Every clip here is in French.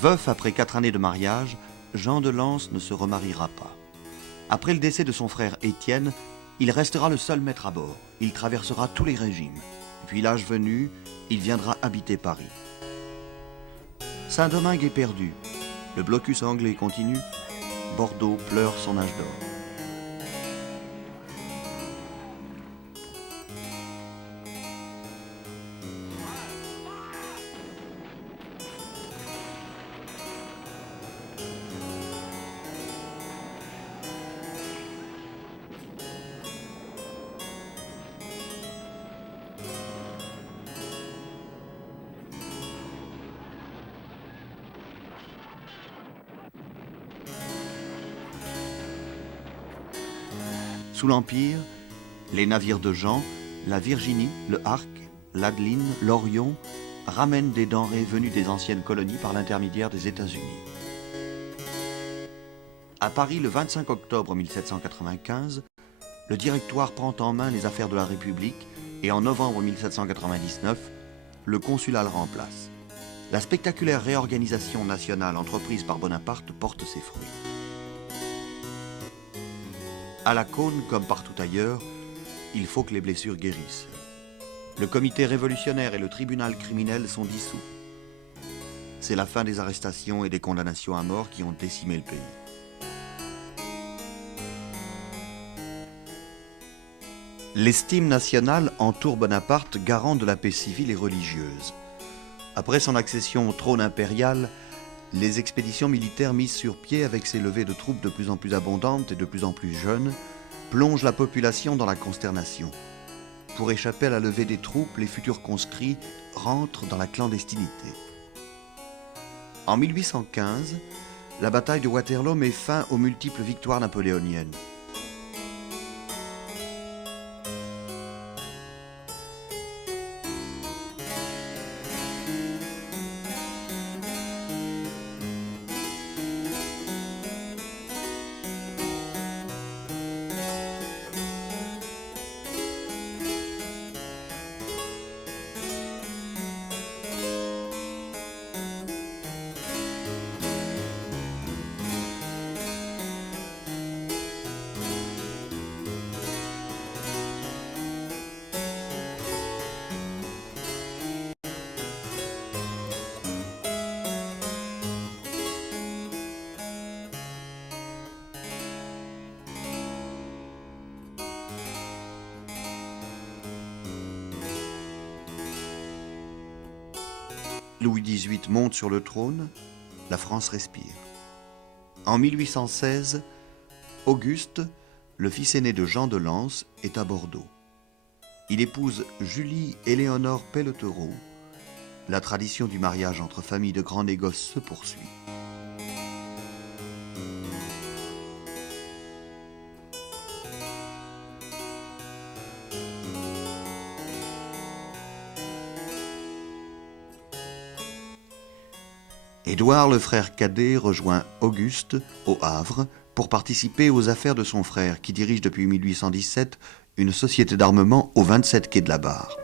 Veuf après 4 années de mariage, Jean de Lens ne se remariera pas. Après le décès de son frère Étienne, il restera le seul maître à bord. Il traversera tous les régimes. Puis l'âge venu, il viendra habiter Paris. Saint-Domingue est perdu. Le blocus anglais continue. Bordeaux pleure son âge d'or. Sous l'Empire, les navires de Jean, la Virginie, le Arc, l'Adeline, l'Orion ramènent des denrées venues des anciennes colonies par l'intermédiaire des États-Unis. À Paris, le 25 octobre 1795, le Directoire prend en main les affaires de la République et en novembre 1799, le consulat le remplace. La spectaculaire réorganisation nationale entreprise par Bonaparte porte ses fruits. À la Cône, comme partout ailleurs, il faut que les blessures guérissent. Le comité révolutionnaire et le tribunal criminel sont dissous. C'est la fin des arrestations et des condamnations à mort qui ont décimé le pays. L'estime nationale entoure Bonaparte, garant de la paix civile et religieuse. Après son accession au trône impérial, les expéditions militaires mises sur pied avec ces levées de troupes de plus en plus abondantes et de plus en plus jeunes plongent la population dans la consternation. Pour échapper à la levée des troupes, les futurs conscrits rentrent dans la clandestinité. En 1815, la bataille de Waterloo met fin aux multiples victoires napoléoniennes. Louis XVIII monte sur le trône, la France respire. En 1816, Auguste, le fils aîné de Jean de Lens, est à Bordeaux. Il épouse Julie-Éléonore Pelletereau. La tradition du mariage entre familles de grands négoces se poursuit. Édouard, le frère cadet, rejoint Auguste au Havre pour participer aux affaires de son frère qui dirige depuis 1817 une société d'armement au 27 quai de la Barre.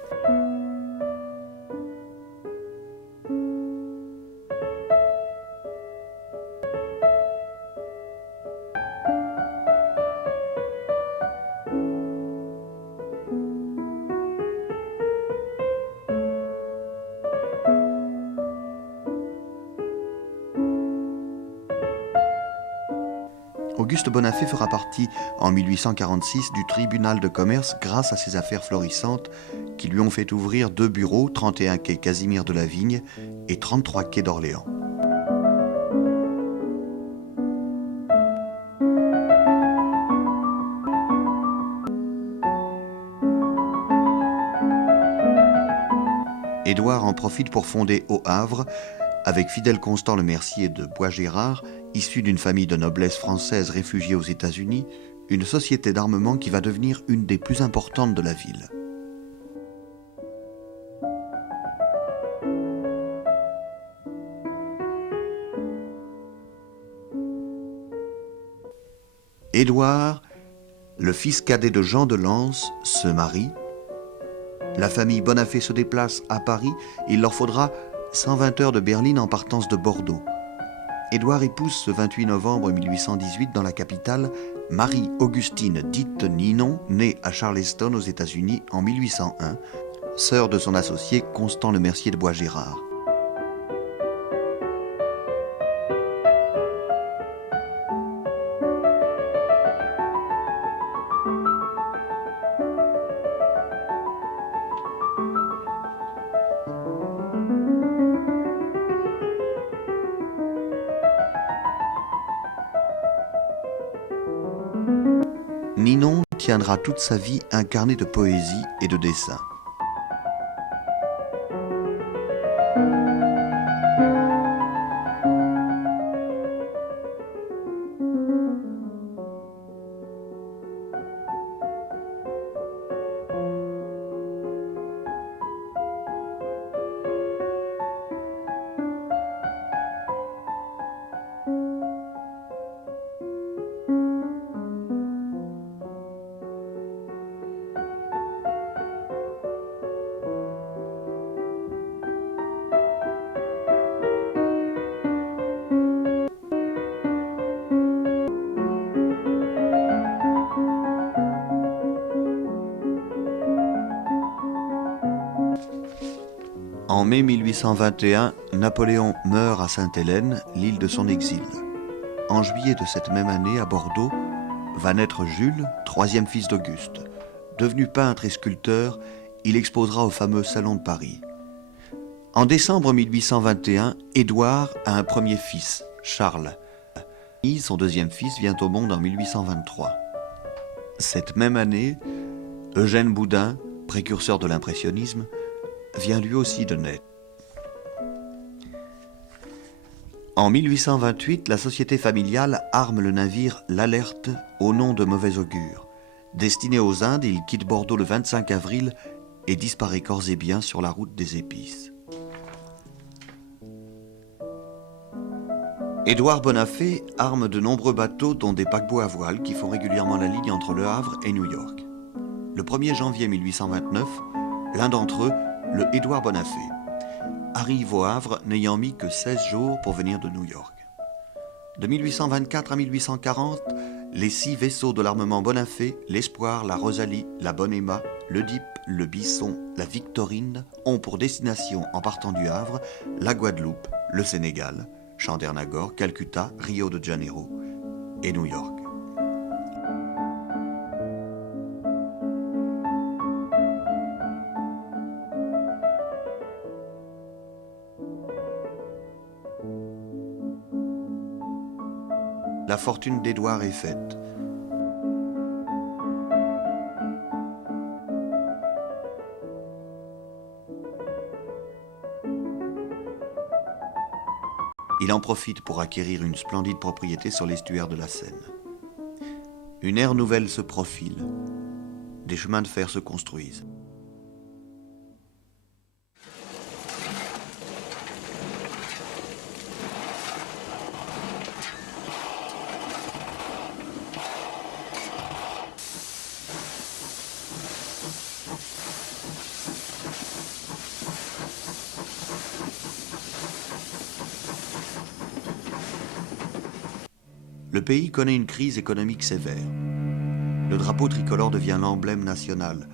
Auguste Bonafé fera partie en 1846 du tribunal de commerce grâce à ses affaires florissantes qui lui ont fait ouvrir 2 bureaux, 31 quai Casimir de la Vigne et 33 quai d'Orléans. Édouard en profite pour fonder au Havre, avec Fidèle Constant le Mercier de Bois-Gérard, issu d'une famille de noblesse française réfugiée aux États-Unis, une société d'armement qui va devenir une des plus importantes de la ville. Édouard, le fils cadet de Jean de Lens, se marie. La famille Bonafé se déplace à Paris. Il leur faudra 120 heures de berline en partance de Bordeaux. Édouard épouse ce 28 novembre 1818 dans la capitale Marie-Augustine dite Ninon, née à Charleston aux États-Unis en 1801, sœur de son associé Constant Lemercier de Bois-Gérard. Ninon tiendra toute sa vie un carnet de poésie et de dessin. En mai 1821, Napoléon meurt à Sainte-Hélène, l'île de son exil. En juillet de cette même année, à Bordeaux, va naître Jules, troisième fils d'Auguste. Devenu peintre et sculpteur, il exposera au fameux Salon de Paris. En décembre 1821, Édouard a un premier fils, Charles. Son deuxième fils vient au monde en 1823. Cette même année, Eugène Boudin, précurseur de l'impressionnisme, vient lui aussi de naître. En 1828, la société familiale arme le navire l'Alerte au nom de mauvais augure. Destiné aux Indes, il quitte Bordeaux le 25 avril et disparaît corps et biens sur la route des épices. Édouard Bonnaffé arme de nombreux bateaux, dont des paquebots à voile qui font régulièrement la ligne entre Le Havre et New York. Le 1er janvier 1829, l'un d'entre eux, le Édouard Bonnaffé, arrive au Havre n'ayant mis que 16 jours pour venir de New York. De 1824 à 1840, les 6 vaisseaux de l'armement Bonnaffé, l'Espoir, la Rosalie, la Bonne Emma, le Dip, le Bisson, la Victorine, ont pour destination, en partant du Havre, la Guadeloupe, le Sénégal, Chandernagor, Calcutta, Rio de Janeiro et New York. La fortune d'Édouard est faite. Il en profite pour acquérir une splendide propriété sur l'estuaire de la Seine. Une ère nouvelle se profile. Des chemins de fer se construisent. Le pays connaît une crise économique sévère. Le drapeau tricolore devient l'emblème national.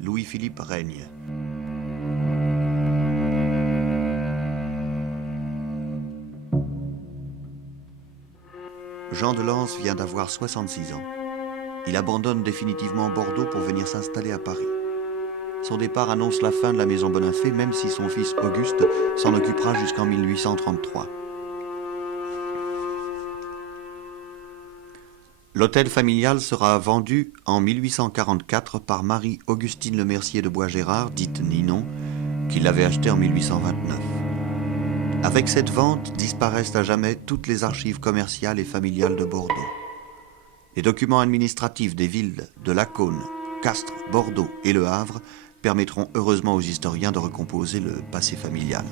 Louis-Philippe règne. Jean de Lens vient d'avoir 66 ans. Il abandonne définitivement Bordeaux pour venir s'installer à Paris. Son départ annonce la fin de la maison Bonnaffé, même si son fils Auguste s'en occupera jusqu'en 1833. L'hôtel familial sera vendu en 1844 par Marie-Augustine Lemercier de Bois-Gérard, dite Ninon, qui l'avait acheté en 1829. Avec cette vente disparaissent à jamais toutes les archives commerciales et familiales de Bordeaux. Les documents administratifs des villes de Lacaune, Castres, Bordeaux et Le Havre permettront heureusement aux historiens de recomposer le passé familial.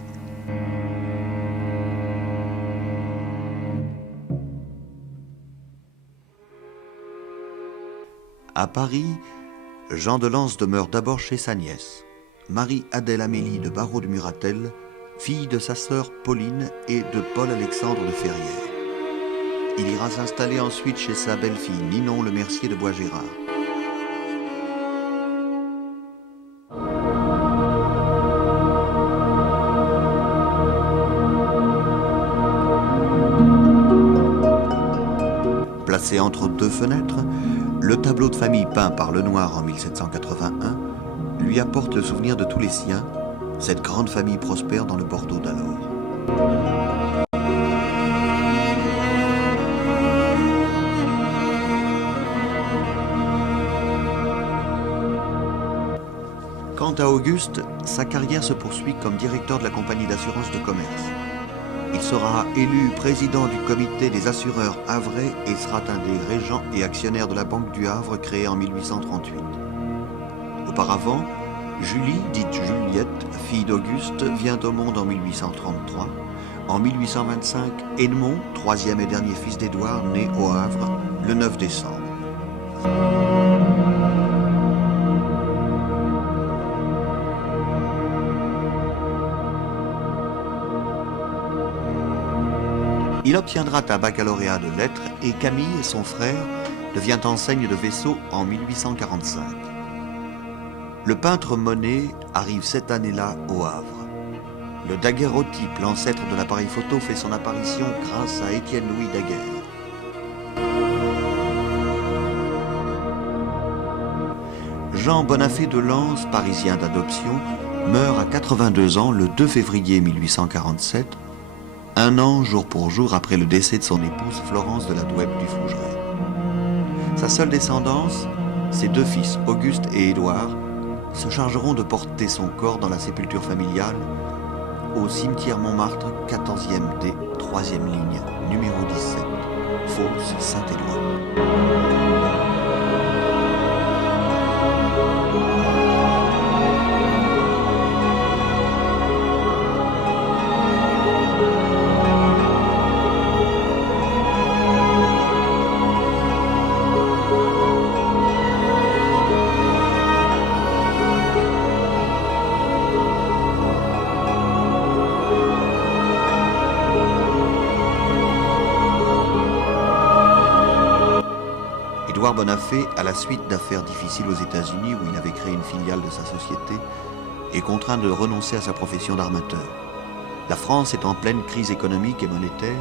À Paris, Jean de Lens demeure d'abord chez sa nièce, Marie-Adèle Amélie de Barreau de Muratel, fille de sa sœur Pauline et de Paul-Alexandre de Ferrières. Il ira s'installer ensuite chez sa belle-fille Ninon Le Mercier de Bois-Gérard. Placé entre deux fenêtres, le tableau de famille peint par Lenoir en 1781 lui apporte le souvenir de tous les siens, cette grande famille prospère dans le Bordeaux d'alors. Quant à Auguste, sa carrière se poursuit comme directeur de la compagnie d'assurance de commerce. Il sera élu président du comité des assureurs havrais et sera un des régents et actionnaires de la Banque du Havre créée en 1838. Auparavant, Julie, dite Juliette, fille d'Auguste, vient au monde en 1833. En 1825, Edmond, troisième et dernier fils d'Édouard, né au Havre le 9 décembre. Il obtiendra un baccalauréat de lettres et Camille, son frère, devient enseigne de vaisseau en 1845. Le peintre Monet arrive cette année-là au Havre. Le daguerreotype, l'ancêtre de l'appareil photo, fait son apparition grâce à Étienne-Louis Daguerre. Jean Bonafé de Lens, parisien d'adoption, meurt à 82 ans le 2 février 1847, un an jour pour jour après le décès de son épouse Florence de la Douette du Fougeray. Sa seule descendance, ses deux fils Auguste et Édouard, se chargeront de porter son corps dans la sépulture familiale au cimetière Montmartre, 14e D, 3e ligne, numéro 17, fosse Saint-Éloi. Édouard Bonafé, à la suite d'affaires difficiles aux États-Unis où il avait créé une filiale de sa société, est contraint de renoncer à sa profession d'armateur. La France est en pleine crise économique et monétaire.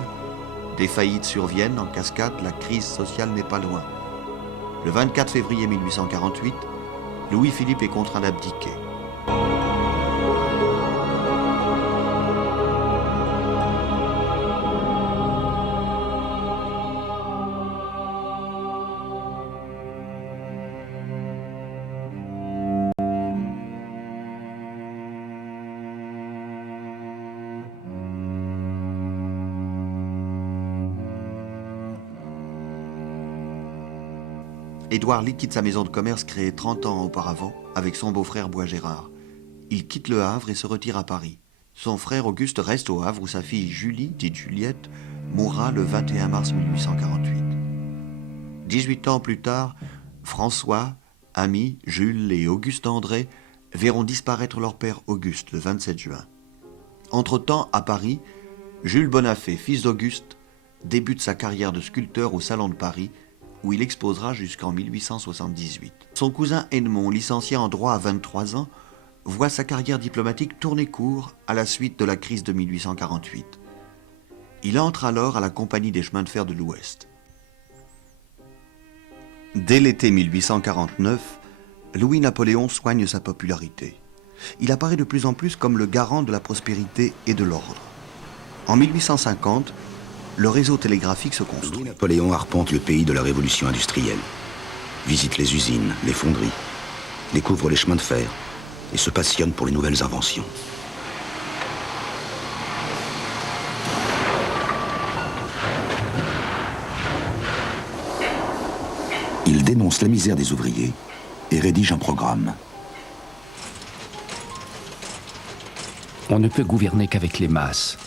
Des faillites surviennent en cascade, la crise sociale n'est pas loin. Le 24 février 1848, Louis-Philippe est contraint d'abdiquer. Édouard liquide sa maison de commerce créée 30 ans auparavant avec son beau-frère Bois-Gérard. Il quitte le Havre et se retire à Paris. Son frère Auguste reste au Havre où sa fille Julie, dite Juliette, mourra le 21 mars 1848. 18 ans plus tard, François, Ami, Jules et Auguste André verront disparaître leur père Auguste le 27 juin. Entre-temps, à Paris, Jules Bonafé, fils d'Auguste, débute sa carrière de sculpteur au Salon de Paris, où il exposera jusqu'en 1878. Son cousin Edmond, licencié en droit à 23 ans, voit sa carrière diplomatique tourner court à la suite de la crise de 1848. Il entre alors à la Compagnie des chemins de fer de l'Ouest. Dès l'été 1849, Louis-Napoléon soigne sa popularité. Il apparaît de plus en plus comme le garant de la prospérité et de l'ordre. En 1850, le réseau télégraphique se construit. Louis-Napoléon arpente le pays de la révolution industrielle, visite les usines, les fonderies, découvre les chemins de fer et se passionne pour les nouvelles inventions. Il dénonce la misère des ouvriers et rédige un programme. On ne peut gouverner qu'avec les masses.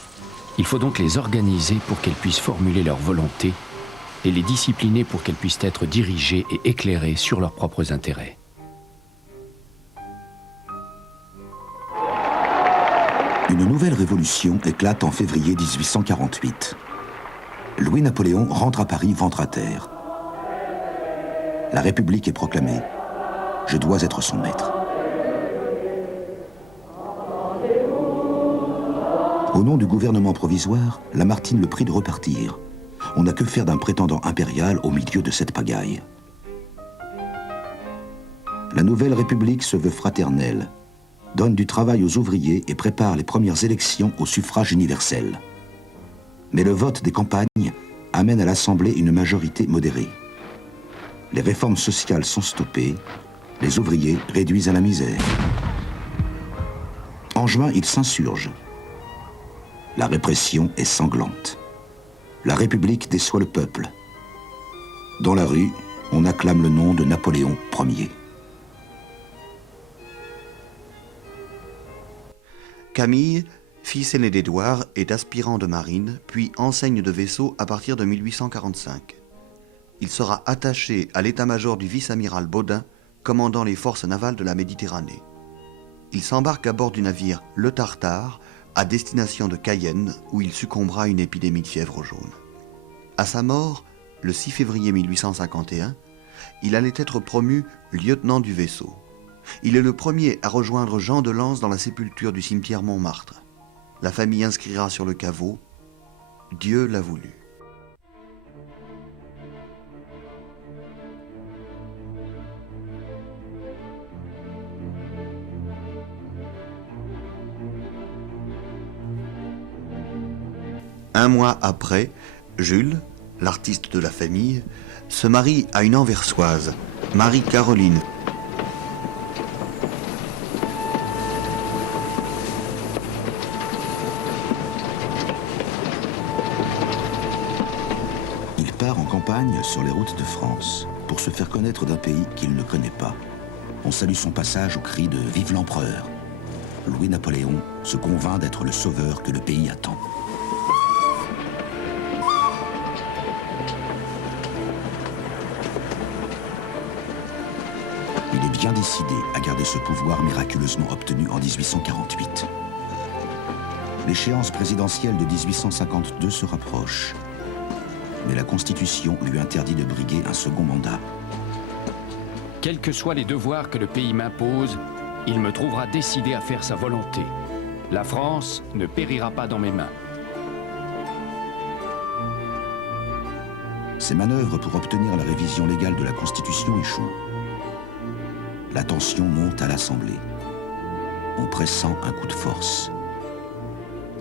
Il faut donc les organiser pour qu'elles puissent formuler leur volonté et les discipliner pour qu'elles puissent être dirigées et éclairées sur leurs propres intérêts. Une nouvelle révolution éclate en février 1848. Louis-Napoléon rentre à Paris ventre à terre. La République est proclamée. Je dois être son maître. Au nom du gouvernement provisoire, Lamartine le prie de repartir. On n'a que faire d'un prétendant impérial au milieu de cette pagaille. La nouvelle République se veut fraternelle, donne du travail aux ouvriers et prépare les premières élections au suffrage universel. Mais le vote des campagnes amène à l'Assemblée une majorité modérée. Les réformes sociales sont stoppées, les ouvriers réduits à la misère. En juin, ils s'insurgent. La répression est sanglante. La République déçoit le peuple. Dans la rue, on acclame le nom de Napoléon Ier. Camille, fils aîné d'Édouard, est aspirant de marine, puis enseigne de vaisseau à partir de 1845. Il sera attaché à l'état-major du vice-amiral Baudin, commandant les forces navales de la Méditerranée. Il s'embarque à bord du navire Le Tartare, à destination de Cayenne, où il succombera à une épidémie de fièvre jaune. À sa mort, le 6 février 1851, il allait être promu lieutenant du vaisseau. Il est le premier à rejoindre Jean de Lens dans la sépulture du cimetière Montmartre. La famille inscrira sur le caveau « Dieu l'a voulu ». Un mois après, Jules, l'artiste de la famille, se marie à une Anversoise, Marie-Caroline. Il part en campagne sur les routes de France pour se faire connaître d'un pays qu'il ne connaît pas. On salue son passage au cri de « Vive l'empereur ». Louis-Napoléon se convainc d'être le sauveur que le pays attend. Il est bien décidé à garder ce pouvoir miraculeusement obtenu en 1848. L'échéance présidentielle de 1852 se rapproche, mais la Constitution lui interdit de briguer un second mandat. Quels que soient les devoirs que le pays m'impose, il me trouvera décidé à faire sa volonté. La France ne périra pas dans mes mains. Ces manœuvres pour obtenir la révision légale de la Constitution échouent. La tension monte à l'Assemblée. On pressent un coup de force.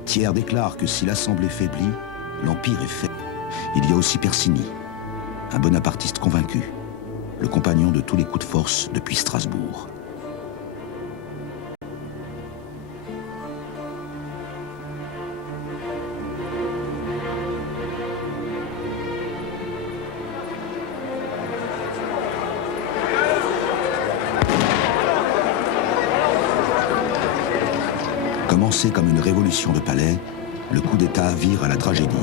Thiers déclare que si l'Assemblée faiblit, l'Empire est fait. Il y a aussi Persigny, un bonapartiste convaincu, le compagnon de tous les coups de force depuis Strasbourg. Commencé comme une révolution de palais, le coup d'État vire à la tragédie.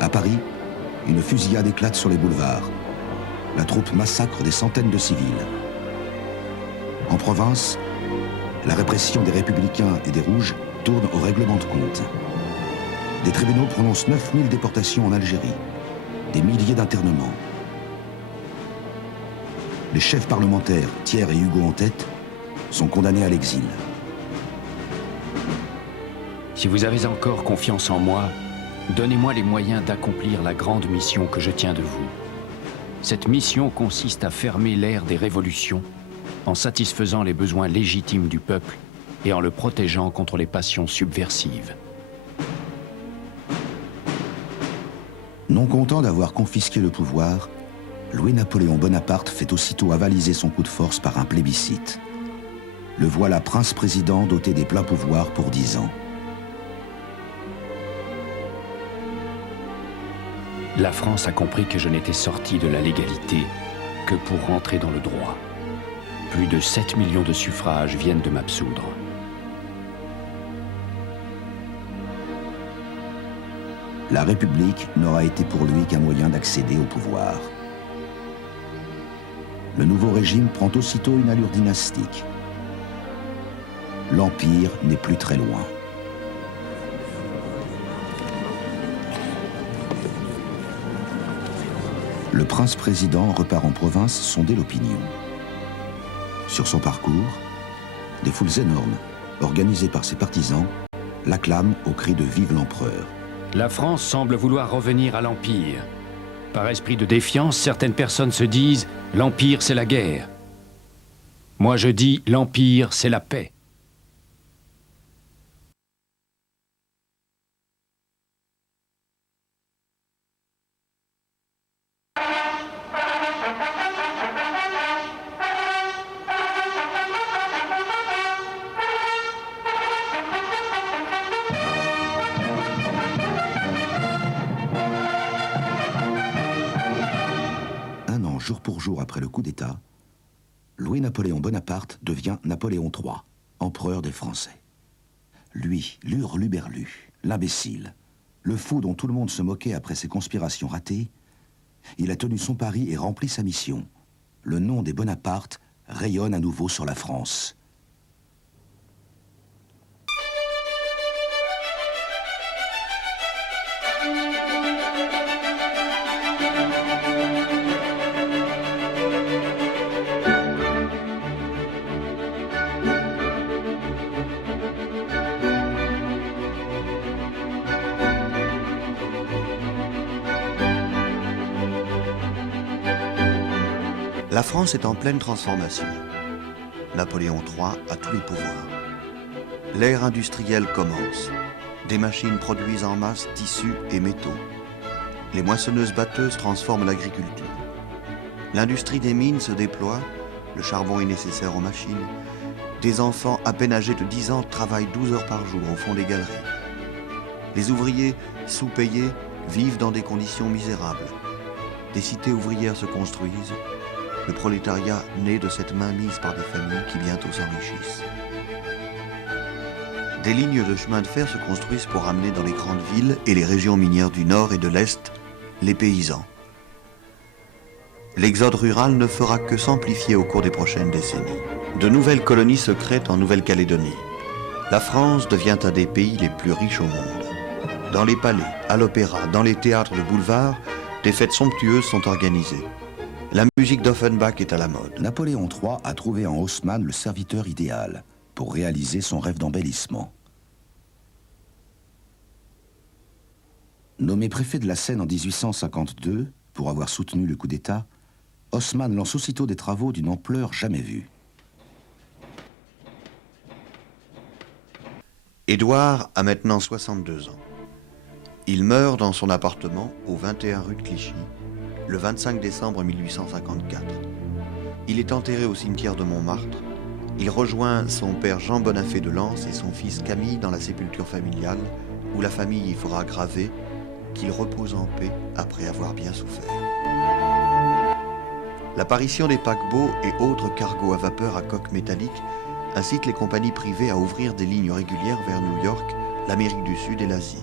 À Paris, une fusillade éclate sur les boulevards. La troupe massacre des centaines de civils. En province, la répression des républicains et des rouges tourne au règlement de compte. Des tribunaux prononcent 9000 déportations en Algérie, des milliers d'internements. Les chefs parlementaires, Thiers et Hugo en tête, sont condamnés à l'exil. Si vous avez encore confiance en moi, donnez-moi les moyens d'accomplir la grande mission que je tiens de vous. Cette mission consiste à fermer l'ère des révolutions en satisfaisant les besoins légitimes du peuple et en le protégeant contre les passions subversives. Non content d'avoir confisqué le pouvoir, Louis-Napoléon Bonaparte fait aussitôt avaliser son coup de force par un plébiscite. Le voilà prince-président doté des pleins pouvoirs pour 10 ans. La France a compris que je n'étais sorti de la légalité que pour rentrer dans le droit. Plus de 7 millions de suffrages viennent de m'absoudre. La République n'aura été pour lui qu'un moyen d'accéder au pouvoir. le nouveau régime prend aussitôt une allure dynastique. L'Empire n'est plus très loin. Le prince-président repart en province sonder l'opinion. Sur son parcours, des foules énormes, organisées par ses partisans, l'acclament au cri de « Vive l'empereur ». La France semble vouloir revenir à l'Empire. Par esprit de défiance, certaines personnes se disent « l'Empire, c'est la guerre ». Moi, je dis « l'Empire, c'est la paix ». Jour pour jour après le coup d'État, Louis-Napoléon Bonaparte devient Napoléon III, empereur des Français. Lui, l'hurluberlu, l'imbécile, le fou dont tout le monde se moquait après ses conspirations ratées, il a tenu son pari et rempli sa mission. Le nom des Bonaparte rayonne à nouveau sur la France. La France est en pleine transformation. Napoléon III a tous les pouvoirs. L'ère industrielle commence. Des machines produisent en masse tissus et métaux. Les moissonneuses-batteuses transforment l'agriculture. L'industrie des mines se déploie, le charbon est nécessaire aux machines. Des enfants à peine âgés de 10 ans travaillent 12 heures par jour au fond des galeries. Les ouvriers, sous-payés, vivent dans des conditions misérables. Des cités ouvrières se construisent. Le prolétariat naît de cette mainmise par des familles qui bientôt s'enrichissent. Des lignes de chemin de fer se construisent pour amener dans les grandes villes et les régions minières du Nord et de l'Est les paysans. L'exode rural ne fera que s'amplifier au cours des prochaines décennies. De nouvelles colonies se créent en Nouvelle-Calédonie. La France devient un des pays les plus riches au monde. Dans les palais, à l'opéra, dans les théâtres de boulevard, des fêtes somptueuses sont organisées. La musique d'Offenbach est à la mode. Napoléon III a trouvé en Haussmann le serviteur idéal pour réaliser son rêve d'embellissement. Nommé préfet de la Seine en 1852, pour avoir soutenu le coup d'État, Haussmann lance aussitôt des travaux d'une ampleur jamais vue. Édouard a maintenant 62 ans. Il meurt dans son appartement au 21 rue de Clichy, le 25 décembre 1854. Il est enterré au cimetière de Montmartre. Il rejoint son père Jean Bonafé de Lens et son fils Camille dans la sépulture familiale, où la famille y fera graver qu'il repose en paix après avoir bien souffert. L'apparition des paquebots et autres cargos à vapeur à coque métallique incite les compagnies privées à ouvrir des lignes régulières vers New York, l'Amérique du Sud et l'Asie.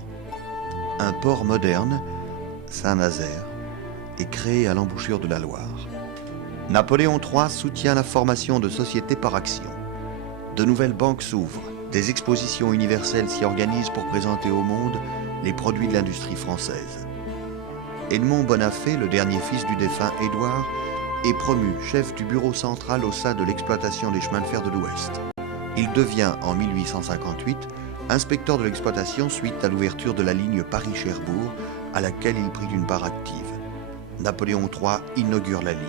Un port moderne, Saint-Nazaire, est créé à l'embouchure de la Loire. Napoléon III soutient la formation de sociétés par actions. De nouvelles banques s'ouvrent, des expositions universelles s'y organisent pour présenter au monde les produits de l'industrie française. Edmond Bonafé, le dernier fils du défunt Édouard, est promu chef du bureau central au sein de l'exploitation des chemins de fer de l'Ouest. Il devient en 1858 inspecteur de l'exploitation suite à l'ouverture de la ligne Paris-Cherbourg, à laquelle il prit une part active. Napoléon III inaugure la ligne.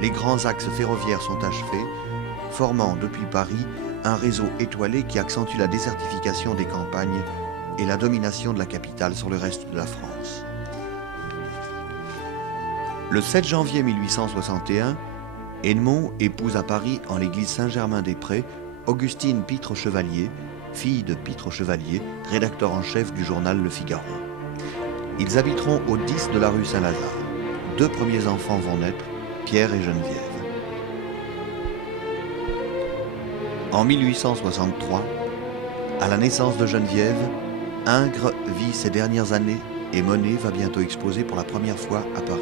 Les grands axes ferroviaires sont achevés, formant depuis Paris un réseau étoilé qui accentue la désertification des campagnes et la domination de la capitale sur le reste de la France. Le 7 janvier 1861, Edmond épouse à Paris, en l'église Saint-Germain-des-Prés, Augustine Pitre-Chevalier, fille de Pitre-Chevalier, rédacteur en chef du journal Le Figaro. Ils habiteront au 10 de la rue Saint-Lazare. 2 premiers enfants vont naître, Pierre et Geneviève. En 1863, À la naissance de Geneviève, Ingres vit ses dernières années et Monet va bientôt exposer pour la première fois à Paris.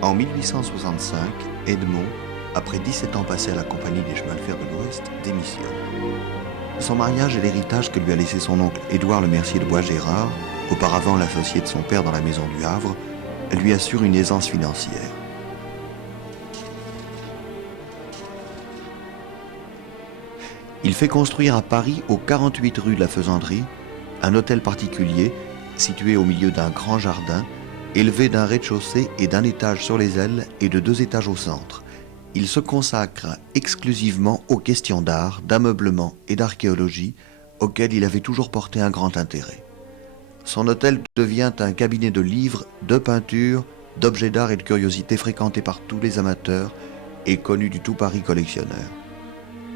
En 1865, Edmond, après 17 ans passés à la Compagnie des chemins de fer de l'Ouest, démissionne. Son mariage et l'héritage que lui a laissé son oncle Édouard Le Mercier de Bois-Gérard, auparavant l'associé de son père dans la maison du Havre, lui assure une aisance financière. Il fait construire à Paris, au 48 rue de la Faisanderie, un hôtel particulier situé au milieu d'un grand jardin, élevé d'un rez-de-chaussée et d'un étage sur les ailes et de 2 étages au centre. Il se consacre exclusivement aux questions d'art, d'ameublement et d'archéologie, auxquelles il avait toujours porté un grand intérêt. Son hôtel devient un cabinet de livres, de peintures, d'objets d'art et de curiosités fréquentés par tous les amateurs et connu du tout Paris collectionneur.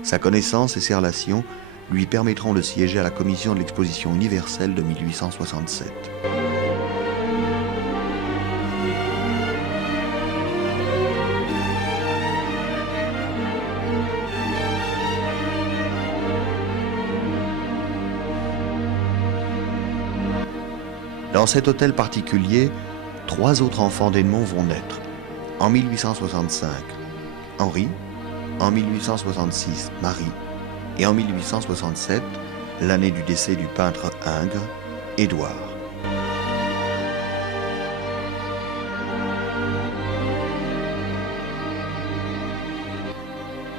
Sa connaissance et ses relations lui permettront de siéger à la commission de l'exposition universelle de 1867. Dans cet hôtel particulier, 3 autres enfants d'Edmond vont naître. En 1865, Henri, en 1866, Marie, et en 1867, l'année du décès du peintre Ingres, Édouard.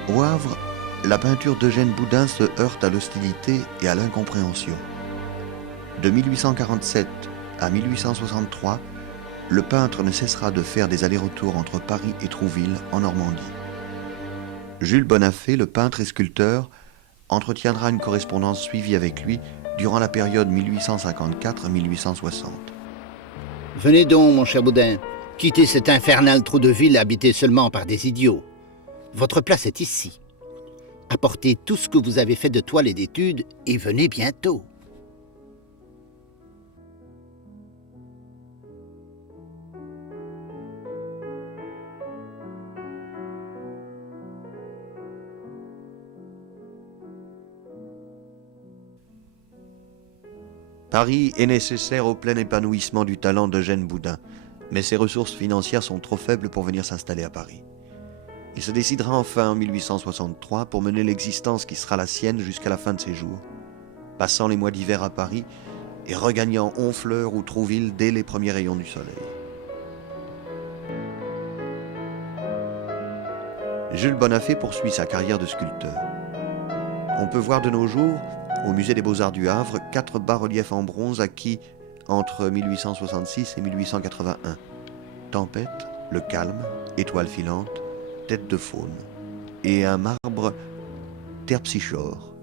Au Havre, la peinture d'Eugène Boudin se heurte à l'hostilité et à l'incompréhension. De 1847 à 1863, le peintre ne cessera de faire des allers-retours entre Paris et Trouville, en Normandie. Jules Bonafé, le peintre et sculpteur, entretiendra une correspondance suivie avec lui durant la période 1854-1860. Venez donc, mon cher Boudin, quittez cet infernal trou de ville habité seulement par des idiots. Votre place est ici. Apportez tout ce que vous avez fait de toile et d'études et venez bientôt. Paris est nécessaire au plein épanouissement du talent d'Eugène Boudin, mais ses ressources financières sont trop faibles pour venir s'installer à Paris. Il se décidera enfin en 1863 pour mener l'existence qui sera la sienne jusqu'à la fin de ses jours, passant les mois d'hiver à Paris et regagnant Honfleur ou Trouville dès les premiers rayons du soleil. Jules Bonafé poursuit sa carrière de sculpteur. On peut voir de nos jours, au Musée des Beaux-Arts du Havre, 4 bas-reliefs en bronze acquis entre 1866 et 1881. Tempête, le calme, étoile filante, tête de faune, et un marbre Terpsichore,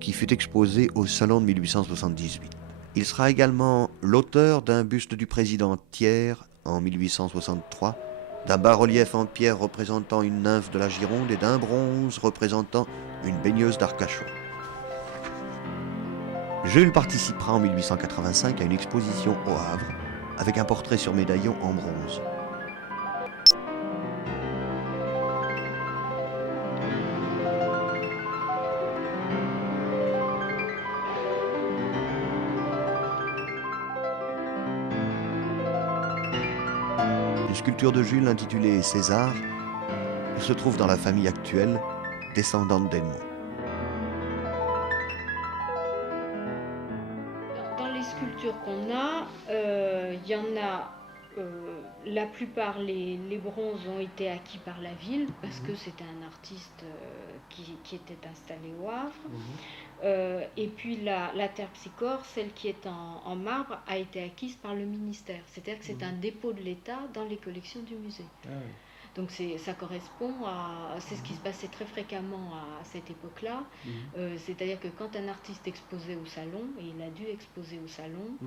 qui fut exposé au Salon de 1878. Il sera également l'auteur d'un buste du président Thiers en 1863, d'un bas-relief en pierre représentant une nymphe de la Gironde et d'un bronze représentant une baigneuse d'Arcachon. Jules participera en 1885 à une exposition au Havre avec un portrait sur médaillon en bronze. Une sculpture de Jules intitulée César se trouve dans la famille actuelle, descendante d'Edmond. Dans les sculptures qu'on a, il y en a, la plupart, les bronzes ont été acquis par la ville parce que c'était un artiste qui était installé au Havre. Et puis la Terpsichore, celle qui est en marbre, a été acquise par le ministère. C'est-à-dire que c'est un dépôt de l'État dans les collections du musée. Ah oui. Donc ça correspond à... C'est ce qui se passait très fréquemment à cette époque-là. C'est-à-dire que quand un artiste exposait au salon, et il a dû exposer au salon,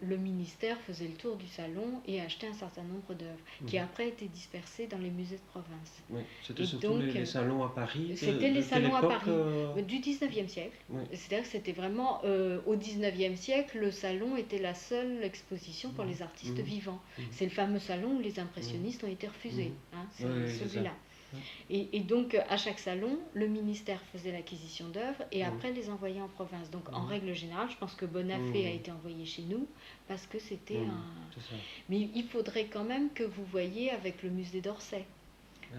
le ministère faisait le tour du salon et achetait un certain nombre d'œuvres qui après étaient dispersées dans les musées de province. Oui, c'était surtout les salons à Paris. C'était les salons à Paris du 19e siècle. C'est-à-dire que c'était vraiment au 19e siècle, le salon était la seule exposition pour les artistes vivants. C'est le fameux salon où les impressionnistes ont été refusés. Hein, c'est Oui, celui-là. Et donc, à chaque salon, le ministère faisait l'acquisition d'œuvres et après les envoyait en province. Donc, en règle générale, je pense que Bonafé a été envoyé chez nous parce que c'était un... Mais il faudrait quand même que vous voyiez avec le musée d'Orsay.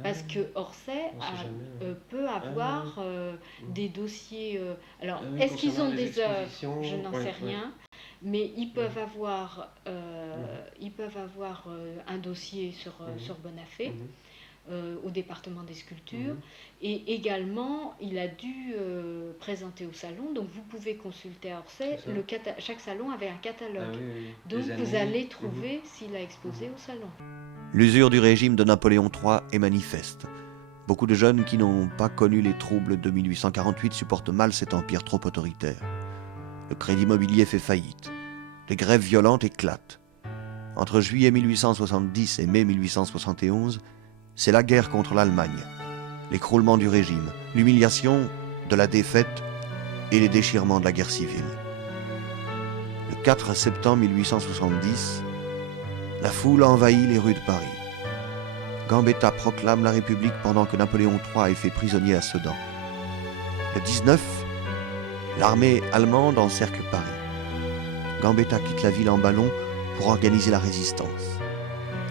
Parce que Orsay peut avoir des dossiers... alors, est-ce qu'ils ont des œuvres? Je n'en sais rien. Mais ils peuvent avoir, un dossier sur Bonafé. Au département des sculptures et également il a dû présenter au salon, donc vous pouvez consulter à Orsay, chaque salon avait un catalogue, donc vous allez trouver s'il a exposé au salon. L'usure du régime de Napoléon III est manifeste. Beaucoup de jeunes qui n'ont pas connu les troubles de 1848 supportent mal cet empire trop autoritaire. Le crédit immobilier fait faillite. Les grèves violentes éclatent. Entre juillet 1870 et mai 1871, c'est la guerre contre l'Allemagne, l'écroulement du régime, l'humiliation de la défaite et les déchirements de la guerre civile. Le 4 septembre 1870, la foule envahit les rues de Paris. Gambetta proclame la République pendant que Napoléon III est fait prisonnier à Sedan. Le 19, l'armée allemande encercle Paris. Gambetta quitte la ville en ballon pour organiser la résistance.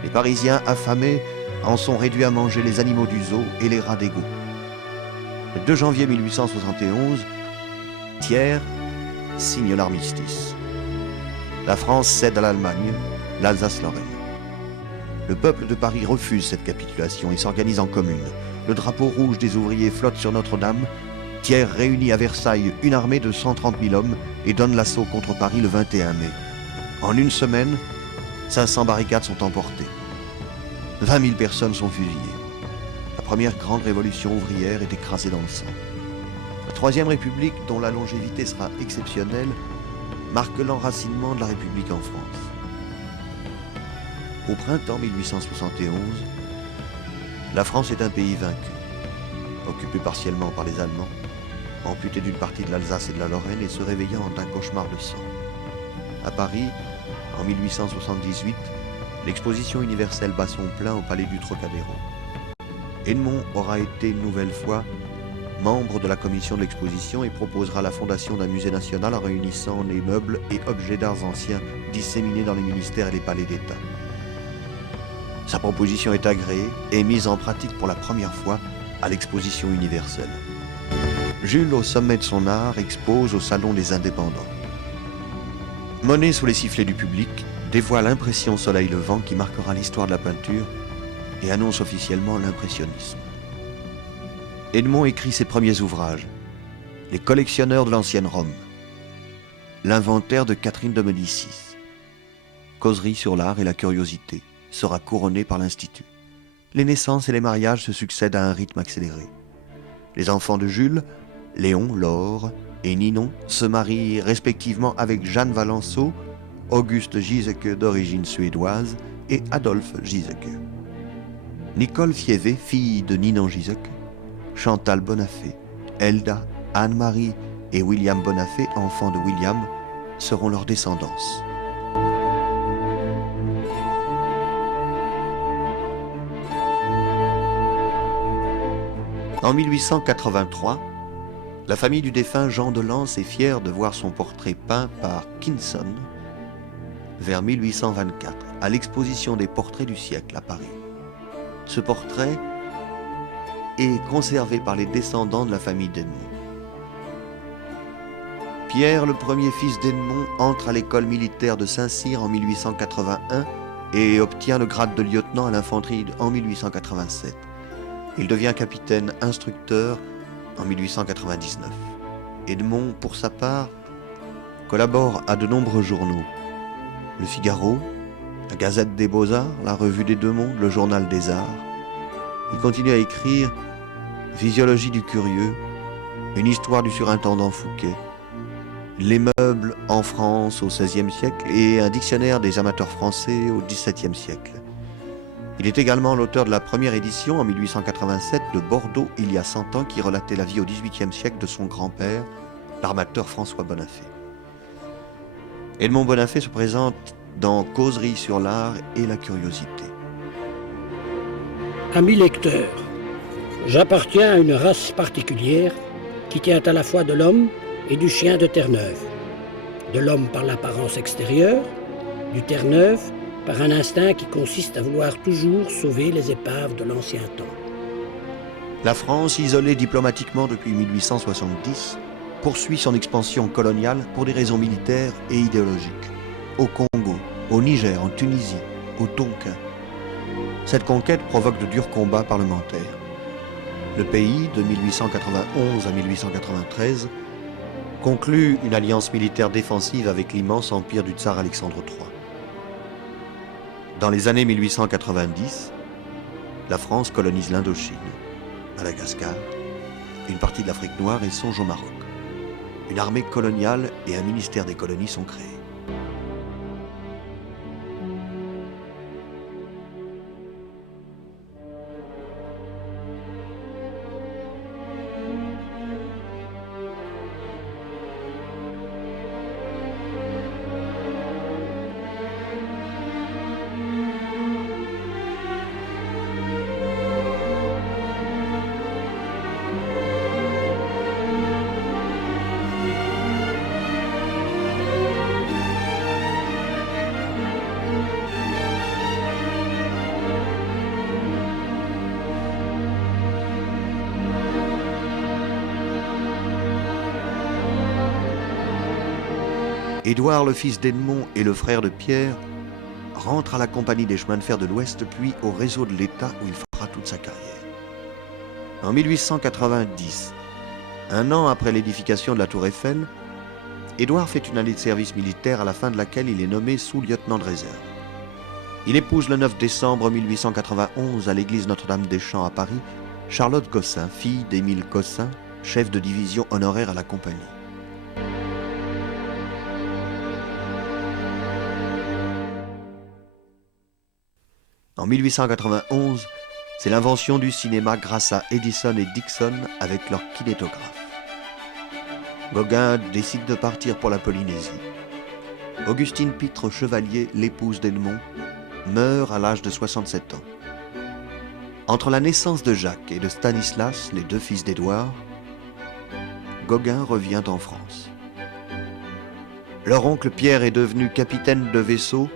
Les Parisiens affamés en sont réduits à manger les animaux du zoo et les rats d'égout. Le 2 janvier 1871, Thiers signe l'armistice. La France cède à l'Allemagne l'Alsace-Lorraine. Le peuple de Paris refuse cette capitulation et s'organise en commune. Le drapeau rouge des ouvriers flotte sur Notre-Dame. Thiers réunit à Versailles une armée de 130 000 hommes et donne l'assaut contre Paris le 21 mai. En une semaine, 500 barricades sont emportées. 20 000 personnes sont fusillées. La première grande révolution ouvrière est écrasée dans le sang. La Troisième République, dont la longévité sera exceptionnelle, marque l'enracinement de la République en France. Au printemps 1871, la France est un pays vaincu, occupé partiellement par les Allemands, amputé d'une partie de l'Alsace et de la Lorraine et se réveillant d'un cauchemar de sang. À Paris, en 1878, l'exposition universelle bat son plein au palais du Trocadéro. Edmond aura été une nouvelle fois membre de la commission de l'exposition et proposera la fondation d'un musée national en réunissant les meubles et objets d'arts anciens disséminés dans les ministères et les palais d'État. Sa proposition est agréée et mise en pratique pour la première fois à l'exposition universelle. Jules, au sommet de son art, expose au Salon des Indépendants. Monet, sous les sifflets du public, dévoile l'impression Soleil levant qui marquera l'histoire de la peinture et annonce officiellement l'impressionnisme. Edmond écrit ses premiers ouvrages, Les collectionneurs de l'ancienne Rome, L'inventaire de Catherine de Médicis, Causerie sur l'art et la curiosité, sera couronné par l'Institut. Les naissances et les mariages se succèdent à un rythme accéléré. Les enfants de Jules, Léon, Laure et Ninon, se marient respectivement avec Jeanne Valenceau, Auguste Giesecke d'origine suédoise et Adolphe Giesecke. Nicole Fievé, fille de Ninon Giesecke, Chantal Bonafé, Elda, Anne-Marie et William Bonafé, enfants de William, seront leur descendance. En 1883, la famille du défunt Jean de Lens est fière de voir son portrait peint par Kinson vers 1824 à l'exposition des portraits du siècle à Paris. Ce portrait est conservé par les descendants de la famille d'Edmond. Pierre, le premier fils d'Edmond, entre à l'école militaire de Saint-Cyr en 1881 et obtient le grade de lieutenant à l'infanterie en 1887. Il devient capitaine instructeur en 1899. Edmond, pour sa part, collabore à de nombreux journaux. Le Figaro, la Gazette des Beaux-Arts, la Revue des Deux Mondes, le Journal des Arts. Il continue à écrire Physiologie du curieux, une histoire du surintendant Fouquet, les meubles en France au XVIe siècle et un dictionnaire des amateurs français au XVIIe siècle. Il est également l'auteur de la première édition en 1887 de Bordeaux il y a 100 ans qui relatait la vie au XVIIIe siècle de son grand-père, l'armateur François Bonafé. Edmond Bonafé se présente dans Causerie sur l'art et la curiosité. Amis lecteurs, j'appartiens à une race particulière qui tient à la fois de l'homme et du chien de Terre-Neuve. De l'homme par l'apparence extérieure, du Terre-Neuve par un instinct qui consiste à vouloir toujours sauver les épaves de l'ancien temps. La France, isolée diplomatiquement depuis 1870, poursuit son expansion coloniale pour des raisons militaires et idéologiques. Au Congo, au Niger, en Tunisie, au Tonkin. Cette conquête provoque de durs combats parlementaires. Le pays, de 1891 à 1893, conclut une alliance militaire défensive avec l'immense empire du tsar Alexandre III. Dans les années 1890, la France colonise l'Indochine, Madagascar, une partie de l'Afrique noire et songe au Maroc. Une armée coloniale et un ministère des colonies sont créés. Édouard, le fils d'Edmond et le frère de Pierre, rentre à la Compagnie des chemins de fer de l'Ouest, puis au réseau de l'État où il fera toute sa carrière. En 1890, un an après l'édification de la Tour Eiffel, Édouard fait une année de service militaire à la fin de laquelle il est nommé sous-lieutenant de réserve. Il épouse le 9 décembre 1891 à l'église Notre-Dame-des-Champs à Paris, Charlotte Cossin, fille d'Émile Cossin, chef de division honoraire à la Compagnie. En 1891, c'est l'invention du cinéma grâce à Edison et Dixon avec leur kinétographe. Gauguin décide de partir pour la Polynésie. Augustine Pitre Chevalier, l'épouse d'Edmond, meurt à l'âge de 67 ans. Entre la naissance de Jacques et de Stanislas, les deux fils d'Édouard, Gauguin revient en France. Leur oncle Pierre est devenu capitaine de vaisseau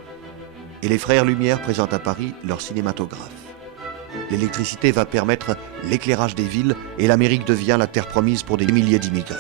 et les frères Lumière présentent à Paris leur cinématographe. L'électricité va permettre l'éclairage des villes et l'Amérique devient la terre promise pour des milliers d'immigrés.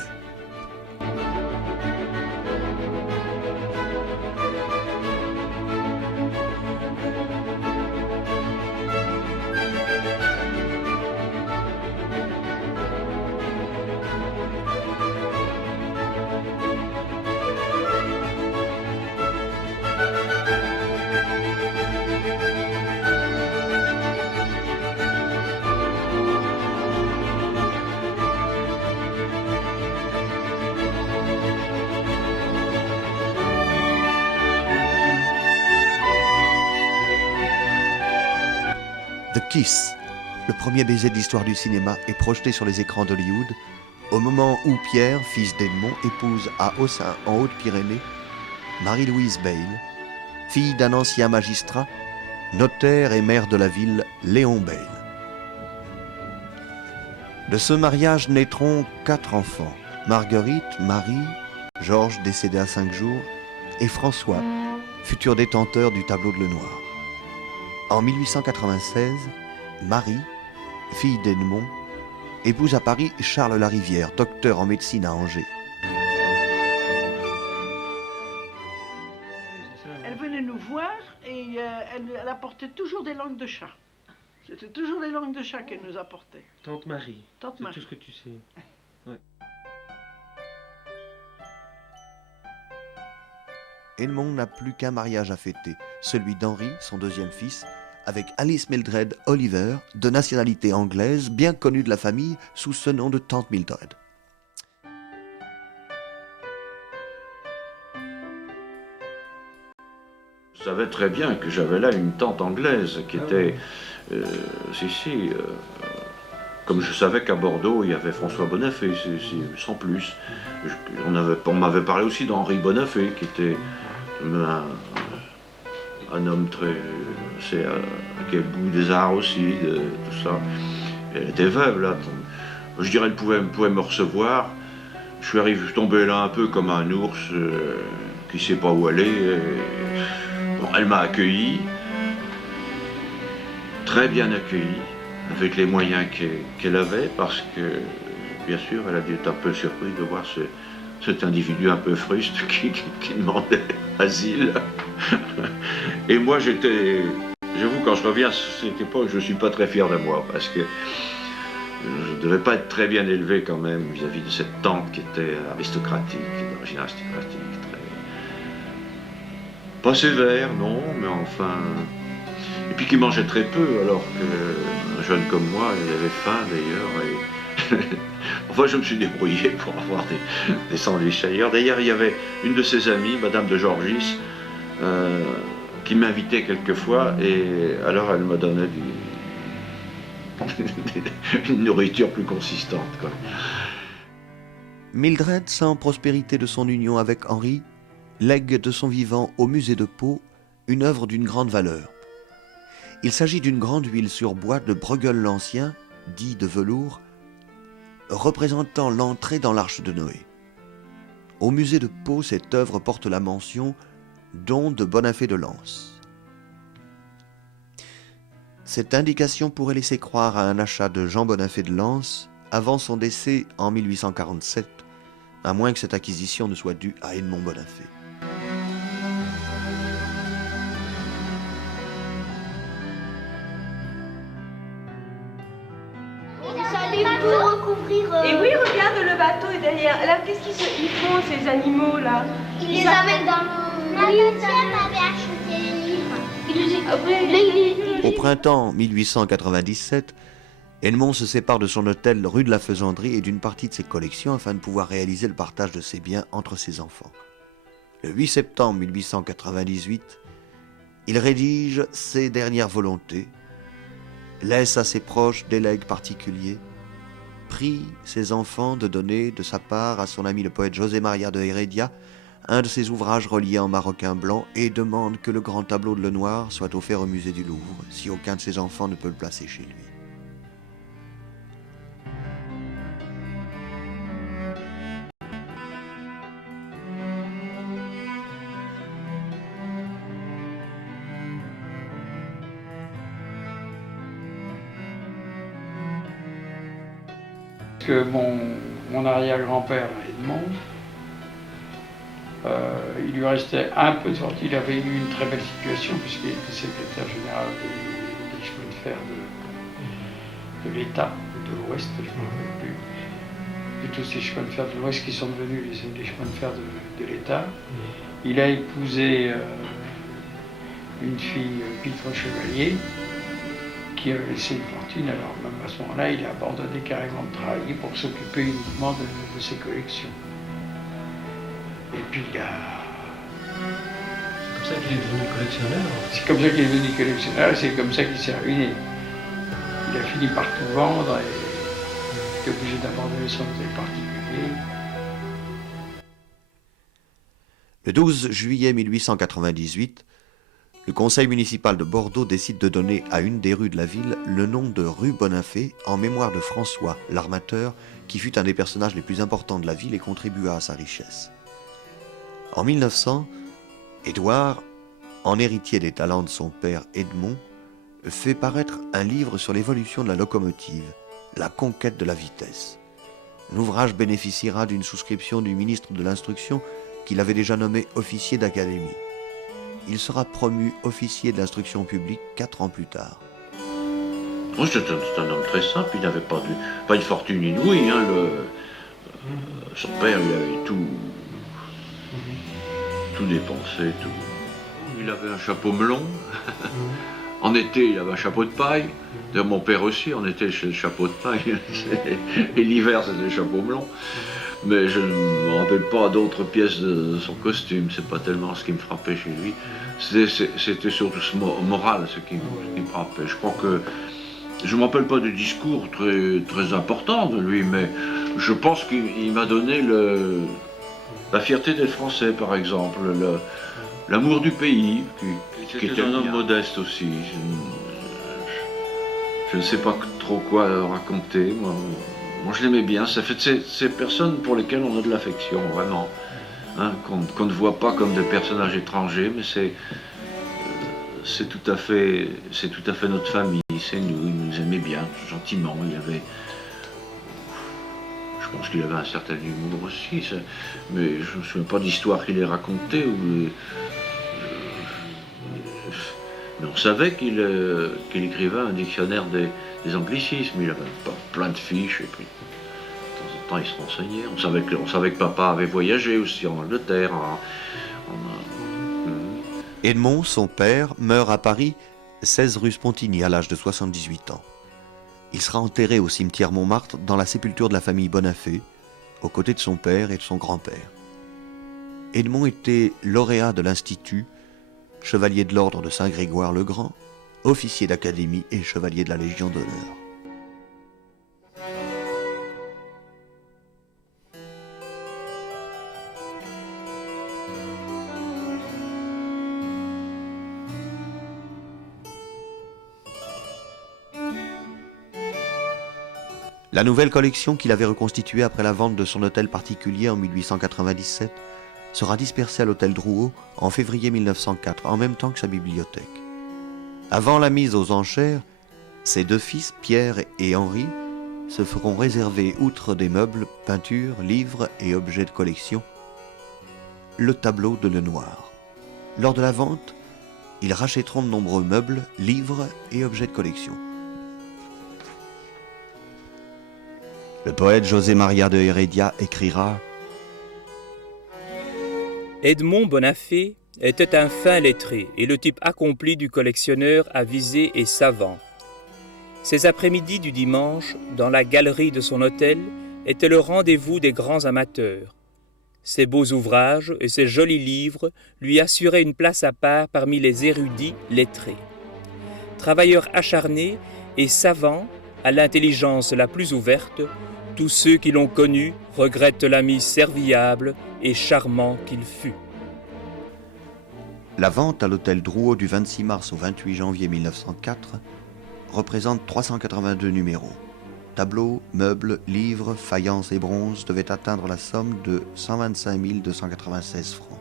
The Kiss, le premier baiser de l'histoire du cinéma, est projeté sur les écrans d'Hollywood au moment où Pierre, fils d'Edmond, épouse à Ossun, en Haute-Pyrénées, Marie-Louise Bayle, fille d'un ancien magistrat, notaire et maire de la ville, Léon Bayle. De ce mariage naîtront 4 enfants, Marguerite, Marie, Georges, décédé à 5 jours, et François, futur détenteur du tableau de Lenoir. En 1896, Marie, fille d'Edmond, épouse à Paris Charles Larivière, docteur en médecine à Angers. Elle venait nous voir et elle apportait toujours des langues de chat. C'était toujours des langues de chat qu'elle nous apportait. Tante Marie. Tante Marie. C'est tout ce que tu sais. Ouais. Edmond n'a plus qu'un mariage à fêter, celui d'Henri, son deuxième fils, avec Alice Mildred Oliver, de nationalité anglaise, bien connue de la famille sous ce nom de Tante Mildred. Je savais très bien que j'avais là une tante anglaise qui était... comme je savais qu'à Bordeaux, il y avait François Bonnafé, sans plus. On m'avait parlé aussi d'Henri Bonnafé, qui était un homme très... qui a le goût des arts aussi, de tout ça. Elle était veuve, là. Je dirais qu'elle pouvait me recevoir. Je suis tombé là un peu comme un ours qui ne sait pas où aller. Bon, elle m'a accueilli, très bien accueilli, avec les moyens qu'elle avait, parce que, bien sûr, elle a dû être un peu surprise de voir cet individu un peu fruste qui demandait asile. Et moi, j'avoue, quand je reviens à cette époque, je ne suis pas très fier de moi, parce que je ne devais pas être très bien élevé quand même vis-à-vis de cette tante qui était aristocratique, d'origine aristocratique, pas sévère, non, mais enfin... Et puis qui mangeait très peu, alors qu'un jeune comme moi, il avait faim d'ailleurs. Et... enfin, je me suis débrouillé pour avoir des sandwichs ailleurs. D'ailleurs, il y avait une de ses amies, Madame de Georgis, qui m'invitait quelquefois, et alors elle me donnait une nourriture plus consistante, quoi. Mildred, sans prospérité de son union avec Henri, lègue de son vivant au musée de Pau une œuvre d'une grande valeur. Il s'agit d'une grande huile sur bois de Bruegel l'Ancien, dit de velours, représentant l'entrée dans l'Arche de Noé. Au musée de Pau, cette œuvre porte la mention « Don de Bonafé de Lens ». Cette indication pourrait laisser croire à un achat de Jean Bonafé de Lens avant son décès en 1847, à moins que cette acquisition ne soit due à Edmond Bonafé. Et oui, regarde, le bateau est derrière. Là, qu'est-ce qu'ils font, ces animaux-là? Ils les amènent dans le... Ma deuxième avait acheté les livres. Au printemps 1897, Edmond se sépare de son hôtel rue de la Faisanderie et d'une partie de ses collections afin de pouvoir réaliser le partage de ses biens entre ses enfants. Le 8 septembre 1898, il rédige ses dernières volontés, laisse à ses proches des legs particuliers, prie ses enfants de donner de sa part à son ami le poète José Maria de Heredia un de ses ouvrages reliés en maroquin blanc et demande que le grand tableau de Lenoir soit offert au musée du Louvre, si aucun de ses enfants ne peut le placer chez lui. Que mon arrière-grand-père, Edmond, il lui restait un peu de sortie. Il avait eu une très belle situation puisqu'il était secrétaire général des chemins de fer de l'État, de l'Ouest, je ne me rappelle plus. Et tous ces chemins de fer de l'Ouest qui sont devenus les chemins de fer de l'État. Il a épousé une fille, Pitre Chevalier, qui avait laissé une fortune. Alors même à ce moment-là, il a abandonné carrément de travailler pour s'occuper uniquement de ses collections. Et puis il a... C'est comme ça qu'il est devenu collectionneur. C'est comme ça qu'il est devenu collectionneur et c'est comme ça qu'il s'est ruiné. Il a fini par tout vendre et était obligé d'abandonner son hôtel particulier. Le 12 juillet 1898, le conseil municipal de Bordeaux décide de donner à une des rues de la ville le nom de rue Bonafé en mémoire de François, l'armateur, qui fut un des personnages les plus importants de la ville et contribua à sa richesse. En 1900, Édouard, en héritier des talents de son père Edmond, fait paraître un livre sur l'évolution de la locomotive, La conquête de la vitesse. L'ouvrage bénéficiera d'une souscription du ministre de l'Instruction qu'il avait déjà nommé officier d'académie. Il sera promu officier de l'instruction publique 4 ans plus tard. Oh, c'est un homme très simple, il n'avait pas une fortune inouïe. Hein, son père, il avait tout dépensé. Tout. Il avait un chapeau melon. En été, il avait un chapeau de paille. D'ailleurs, mon père aussi, en été, c'est le chapeau de paille. Et l'hiver, c'était le chapeau melon. Mais je ne me rappelle pas d'autres pièces de son costume. C'est pas tellement ce qui me frappait chez lui. C'était surtout ce moral, ce qui me frappait. Je crois que je ne me rappelle pas de discours très important de lui, mais je pense qu'il m'a donné la fierté d'être français, par exemple. l'amour du pays, qui était un homme modeste aussi. Je ne sais pas trop quoi raconter. Moi je l'aimais bien. Ça fait de ces personnes pour lesquelles on a de l'affection, vraiment. Hein, qu'on ne voit pas comme des personnages étrangers, mais c'est tout à fait notre famille, c'est nous, il nous aimait bien, gentiment. Je pense qu'il avait un certain humour aussi, mais je ne me souviens pas d'histoire qu'il ait racontée. Mais on savait qu'il écrivait un dictionnaire des anglicismes, il avait plein de fiches, et puis de temps en temps il se renseignait. On savait que papa avait voyagé aussi en Angleterre. Edmond, son père, meurt à Paris, 16 rue Spontini, à l'âge de 78 ans. Il sera enterré au cimetière Montmartre dans la sépulture de la famille Bonafé, aux côtés de son père et de son grand-père. Edmond était lauréat de l'Institut, chevalier de l'ordre de Saint-Grégoire le Grand, officier d'académie et chevalier de la Légion d'honneur. La nouvelle collection qu'il avait reconstituée après la vente de son hôtel particulier en 1897 sera dispersée à l'hôtel Drouot en février 1904, en même temps que sa bibliothèque. Avant la mise aux enchères, ses deux fils, Pierre et Henri, se feront réserver, outre des meubles, peintures, livres et objets de collection, le tableau de Lenoir. Lors de la vente, ils rachèteront de nombreux meubles, livres et objets de collection. Le poète José Maria de Heredia écrira « Edmond Bonafé était un fin lettré et le type accompli du collectionneur avisé et savant. Ces après-midi du dimanche, dans la galerie de son hôtel, étaient le rendez-vous des grands amateurs. Ses beaux ouvrages et ses jolis livres lui assuraient une place à part parmi les érudits lettrés. Travailleur acharné et savant, à l'intelligence la plus ouverte, tous ceux qui l'ont connu regrettent l'ami serviable et charmant qu'il fut. » La vente à l'hôtel Drouot du 26 mars au 28 janvier 1904 représente 382 numéros. Tableaux, meubles, livres, faïences et bronzes devaient atteindre la somme de 125 296 francs.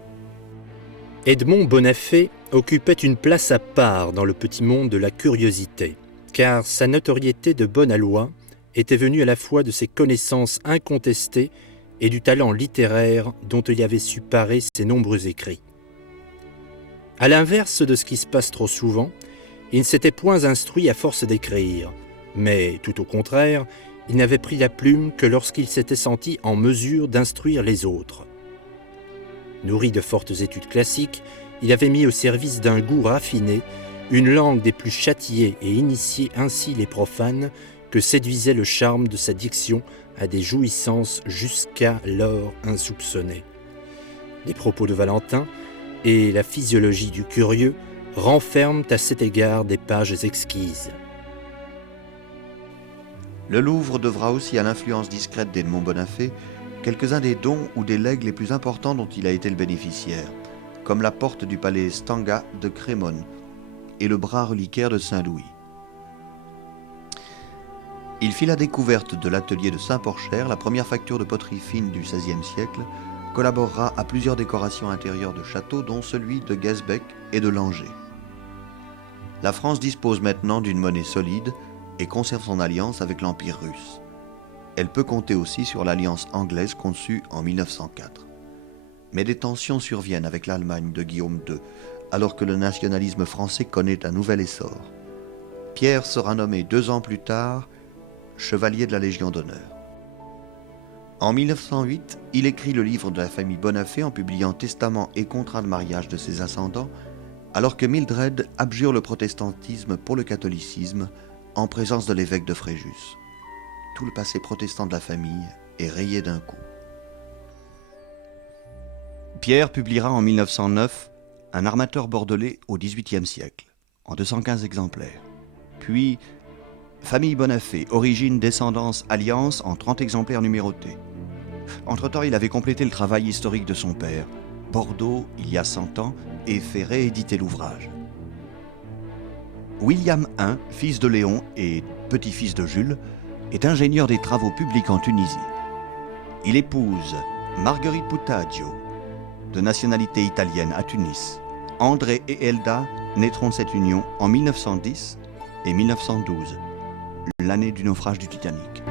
Edmond Bonafé occupait une place à part dans le petit monde de la curiosité, car sa notoriété de bon aloi était venue à la fois de ses connaissances incontestées et du talent littéraire dont il avait su parer ses nombreux écrits. À l'inverse de ce qui se passe trop souvent, il ne s'était point instruit à force d'écrire, mais tout au contraire, il n'avait pris la plume que lorsqu'il s'était senti en mesure d'instruire les autres. Nourri de fortes études classiques, il avait mis au service d'un goût raffiné une langue des plus châtiées et initié ainsi les profanes que séduisait le charme de sa diction à des jouissances jusqu'alors insoupçonnées. Les propos de Valentin et la physiologie du curieux renferment à cet égard des pages exquises. Le Louvre devra aussi à l'influence discrète d'Edmond Bonafé quelques-uns des dons ou des legs les plus importants dont il a été le bénéficiaire, comme la porte du palais Stanga de Crémone et le bras reliquaire de Saint-Louis. Il fit la découverte de l'atelier de Saint-Porcher, la première facture de poterie fine du XVIe siècle, collaborera à plusieurs décorations intérieures de châteaux, dont celui de Gesbec et de Langeais. La France dispose maintenant d'une monnaie solide et conserve son alliance avec l'Empire russe. Elle peut compter aussi sur l'alliance anglaise conçue en 1904. Mais des tensions surviennent avec l'Allemagne de Guillaume II, alors que le nationalisme français connaît un nouvel essor. Pierre sera nommé 2 ans plus tard chevalier de la Légion d'honneur. En 1908, il écrit le livre de la famille Bonafé en publiant testament et contrat de mariage de ses ascendants, alors que Mildred abjure le protestantisme pour le catholicisme en présence de l'évêque de Fréjus. Tout le passé protestant de la famille est rayé d'un coup. Pierre publiera en 1909 un armateur bordelais au XVIIIe siècle, en 215 exemplaires. Puis Famille Bonafé, origine, descendance, alliance en 30 exemplaires numérotés. Entre-temps, il avait complété le travail historique de son père, Bordeaux, il y a 100 ans, et fait rééditer l'ouvrage. William I, fils de Léon et petit-fils de Jules, est ingénieur des travaux publics en Tunisie. Il épouse Marguerite Puttaggio, de nationalité italienne à Tunis. André et Elda naîtront de cette union en 1910 et 1912, l'année du naufrage du Titanic.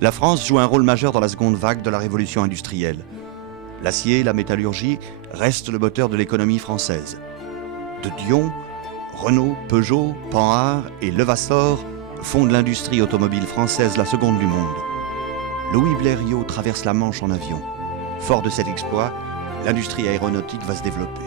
La France joue un rôle majeur dans la seconde vague de la révolution industrielle. L'acier, la métallurgie restent le moteur de l'économie française. De Dion, Renault, Peugeot, Panhard et Levassor fondent l'industrie automobile française la seconde du monde. Louis Blériot traverse la Manche en avion. Fort de cet exploit, l'industrie aéronautique va se développer.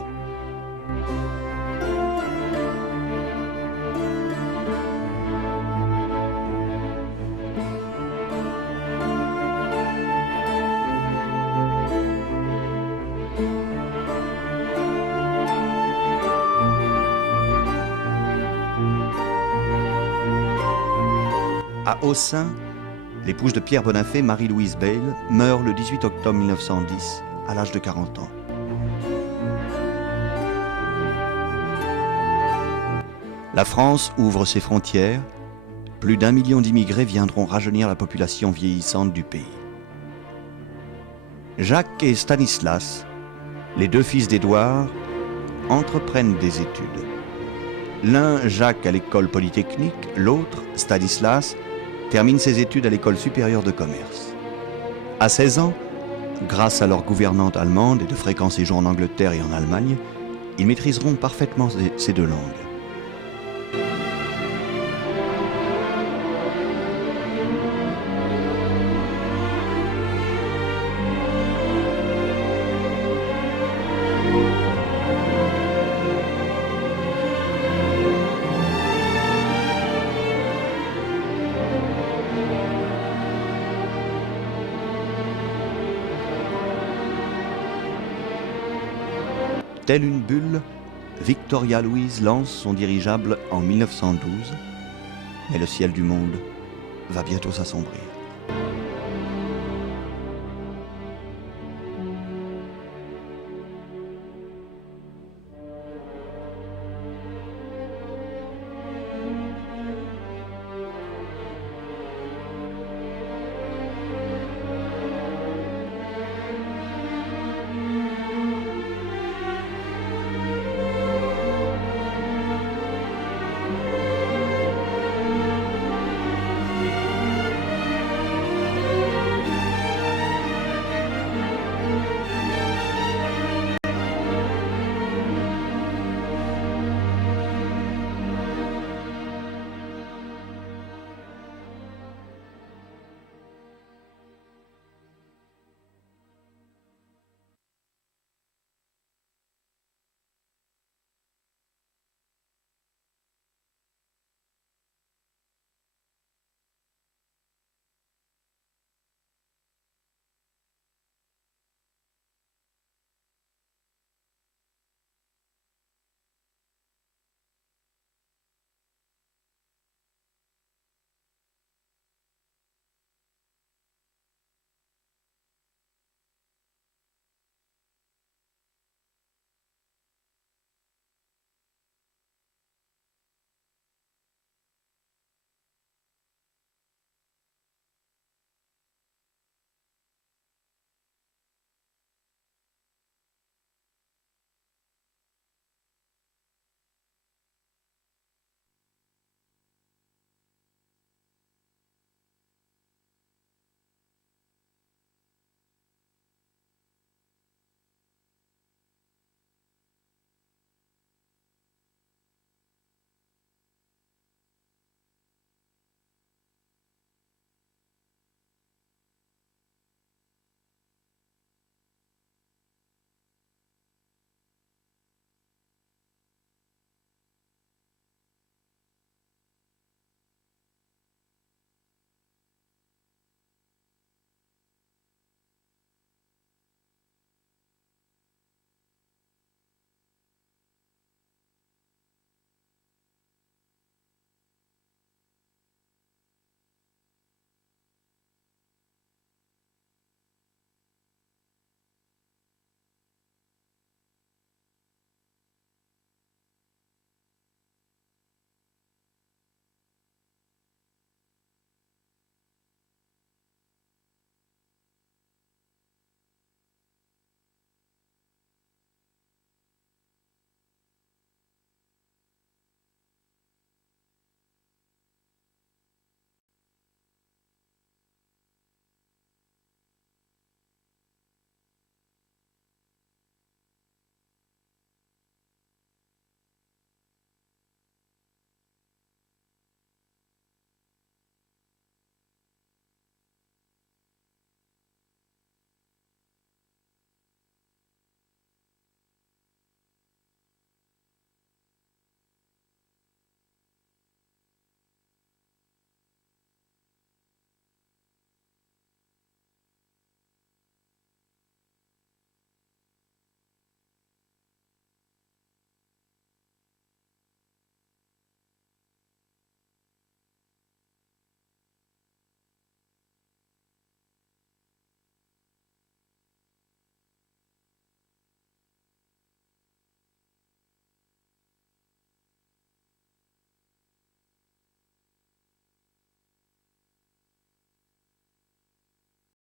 À Aussin, l'épouse de Pierre Bonafé, Marie-Louise Bale, meurt le 18 octobre 1910, à l'âge de 40 ans. La France ouvre ses frontières. Plus d'1 million d'immigrés viendront rajeunir la population vieillissante du pays. Jacques et Stanislas, les deux fils d'Édouard, entreprennent des études. L'un, Jacques, à l'école polytechnique, l'autre, Stanislas, termine ses études à l'école supérieure de commerce. À 16 ans, grâce à leur gouvernante allemande et de fréquents séjours en Angleterre et en Allemagne, ils maîtriseront parfaitement ces deux langues. Telle une bulle, Victoria Louise lance son dirigeable en 1912, mais le ciel du monde va bientôt s'assombrir.